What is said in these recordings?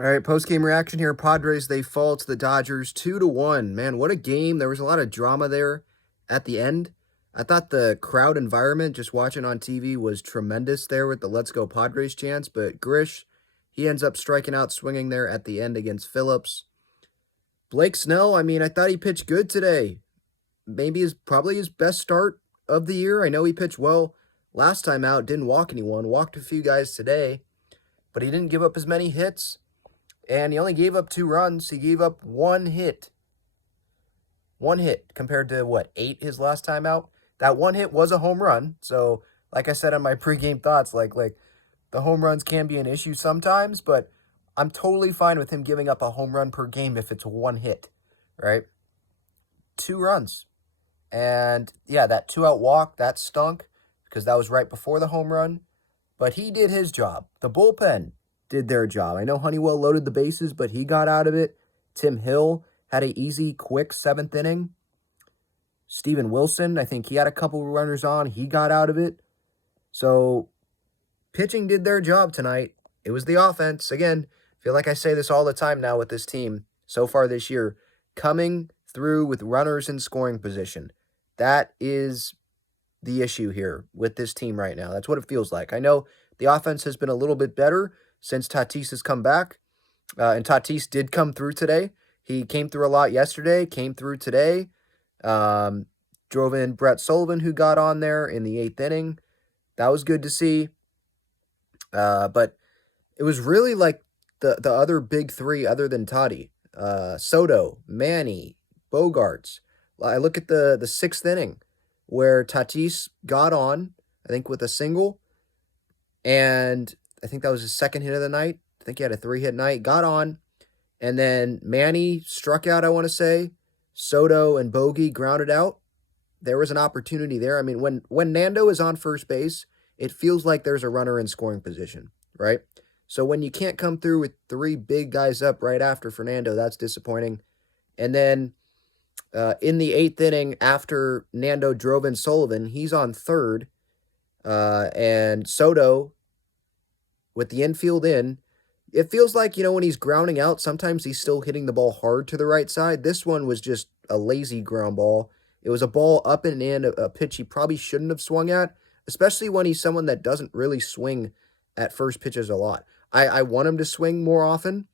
All right, post-game reaction here. Padres, they fall to the Dodgers 2-1. Man, what a game. There was a lot of drama there at the end. I thought the crowd environment, just watching on TV, was tremendous there with the Let's Go Padres chants, but Grish, he ends up striking out swinging there at the end against Phillips. Blake Snell, I mean, I thought he pitched good today. Maybe probably his best start of the year. I know he pitched well last time out, didn't walk anyone, walked a few guys today, but he didn't give up as many hits. And he only gave up 2 runs. He gave up 1 hit. 1 hit compared to, what, 8 his last time out? That 1 hit was a home run. So, like I said on my pregame thoughts, like the home runs can be an issue sometimes, but I'm totally fine with him giving up a home run per game if it's 1 hit, right? 2 runs. And, yeah, that 2-out walk, that stunk because that was right before the home run. But he did his job. The bullpen did their job. I know Honeywell loaded the bases, but he got out of it. Tim Hill had an easy, quick 7th inning. Steven Wilson, I think he had a couple runners on. He got out of it. So, pitching did their job tonight. It was the offense. Again, I feel like I say this all the time now with this team so far this year. Coming through with runners in scoring position. That is the issue here with this team right now. That's what it feels like. I know the offense has been a little bit better since Tatis has come back, and Tatis did come through today. He came through a lot yesterday, came through today, drove in Brett Sullivan, who got on there in the 8th inning. That was good to see, but it was really like the other big three other than Toddy, Soto, Manny, Bogarts. I look at the 6th inning where Tatis got on, I think with a single, and I think that was his 2nd hit of the night. I think he had a 3-hit night, got on, and then Manny struck out, I want to say. Soto and Bogey grounded out. There was an opportunity there. I mean, when Nando is on first base, it feels like there's a runner in scoring position, right? So when you can't come through with 3 big guys up right after Fernando, that's disappointing. And then in the 8th inning, after Nando drove in Sullivan, he's on third, and Soto, with the infield in, it feels like, when he's grounding out, sometimes he's still hitting the ball hard to the right side. This one was just a lazy ground ball. It was a ball up and in, a pitch he probably shouldn't have swung at, especially when he's someone that doesn't really swing at first pitches a lot. I want him to swing more often,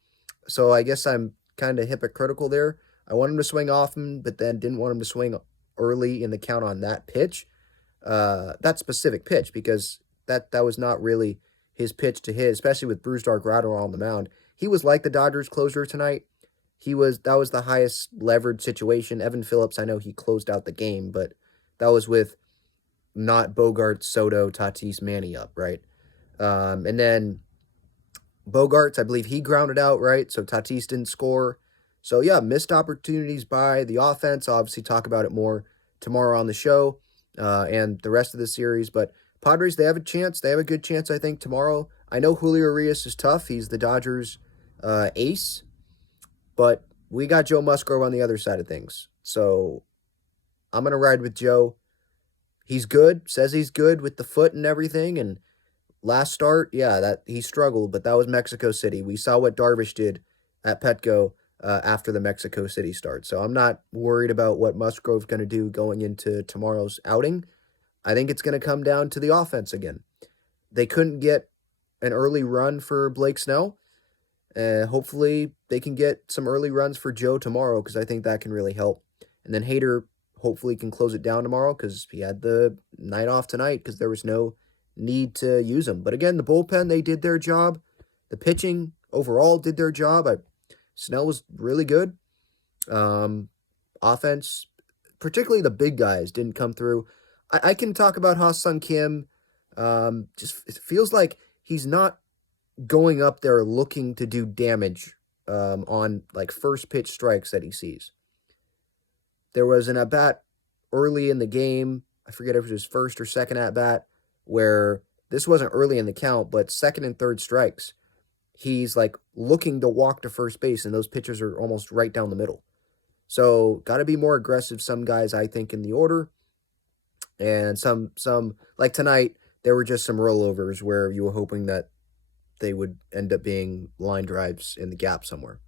so I guess I'm kind of hypocritical there. I want him to swing often, but then didn't want him to swing early in the count on that pitch, that specific pitch, because that was not really his pitch to hit, especially with Brusdar Graterol on the mound. He was like the Dodgers closer tonight. That was the highest leverage situation. Evan Phillips, I know he closed out the game, but that was with not Bogart, Soto, Tatis, Manny up, right? And then Bogarts, I believe he grounded out, right? So Tatis didn't score. So yeah, missed opportunities by the offense. I'll obviously talk about it more tomorrow on the show and the rest of the series, but Padres, they have a chance. They have a good chance, I think, tomorrow. I know Julio Urias is tough. He's the Dodgers' ace. But we got Joe Musgrove on the other side of things. So I'm going to ride with Joe. He's good. Says he's good with the foot and everything. And last start, yeah, that he struggled, but that was Mexico City. We saw what Darvish did at Petco after the Mexico City start. So I'm not worried about what Musgrove's going to do going into tomorrow's outing. I think it's going to come down to the offense again. They couldn't get an early run for Blake Snell. Hopefully they can get some early runs for Joe tomorrow, because I think that can really help. And then Hader hopefully can close it down tomorrow, because he had the night off tonight because there was no need to use him. But again, the bullpen, they did their job. The pitching overall did their job. Snell was really good. Offense, particularly the big guys, didn't come through. I can talk about Ha-Seong Kim. Just it feels like he's not going up there looking to do damage on like first pitch strikes that he sees. There was an at-bat early in the game, I forget if it was his first or second at-bat, where this wasn't early in the count, but second and third strikes, he's like looking to walk to first base, and those pitchers are almost right down the middle. So got to be more aggressive, some guys, I think, in the order. And some like tonight, there were just some rollovers where you were hoping that they would end up being line drives in the gap somewhere.